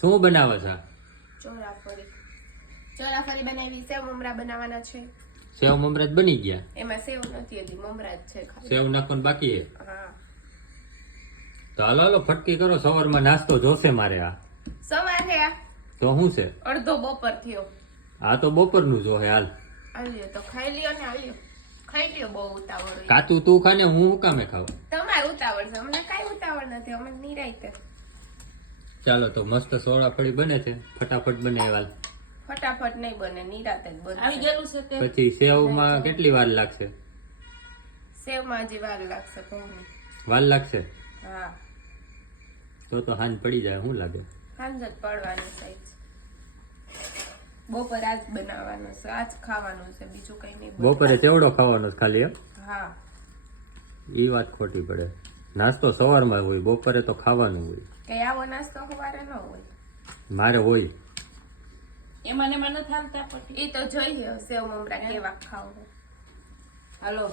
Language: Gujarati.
શું બનાવે છે? ચોરાફળી બનાવી. સેવ મમરા બનાવવાના છે. સેવ મમરા જ બની ગયા? એમાં સેવ નથી હજી, મમરા જ છે ખાલી. સેવ નાખવાનું બાકી છે? હા. તો હાલો ફટકી કરો, સવારમાં નાસ્તો જોશે મારે. આ સવારે તો શું છે? અડધો બપોર થયો. આ તો બપોરનું જોહે. હાલ હાલ્યો તો ખાઈ લ્યો ને. હાલ્યો ખાઈ લ્યો. બહુ ઉતાવળ હોય. કાતું તું ખાને, હું કામે ખાવ? તમારે ઉતાવળ છે, અમને કઈ ઉતાવળ નથી. અમે નિરાંતે. ચાલો તો મસ્ત ચોરાફળી બને છે, ફટાફટ બનાવ્યા. ફટાફટ નહીં બને, નિરાંતે જ બને. આવી ગયેલું છે તે. પછી સેવમાં કેટલી વાર લાગશે? સેવમાં હજી વાર લાગશે. ઘઉંની વાર લાગશે? હા. તો હાંજ પડી જાય. શું લાગે? સાંજ જ પડવાની સાઈઝ. બપોર આજ બનાવવાનું છે, આજ ખાવાનું છે, બીજું કઈ નહીં. બપોરે ચેવડો ખાવાનો છે ખાલી? હા. એ વાત ખોટી પડે. નાસ્તો સવારમાં હોય, બપોરે તો ખાવાનું હોય. કઈ આવો નાસ્તો સવારે ન હોય. મારે હોય. એમાં ને એમાં નથી હાલતા પછી. એ તો જોઈએ સેવ મમરા કેવા ખાવ. હાલો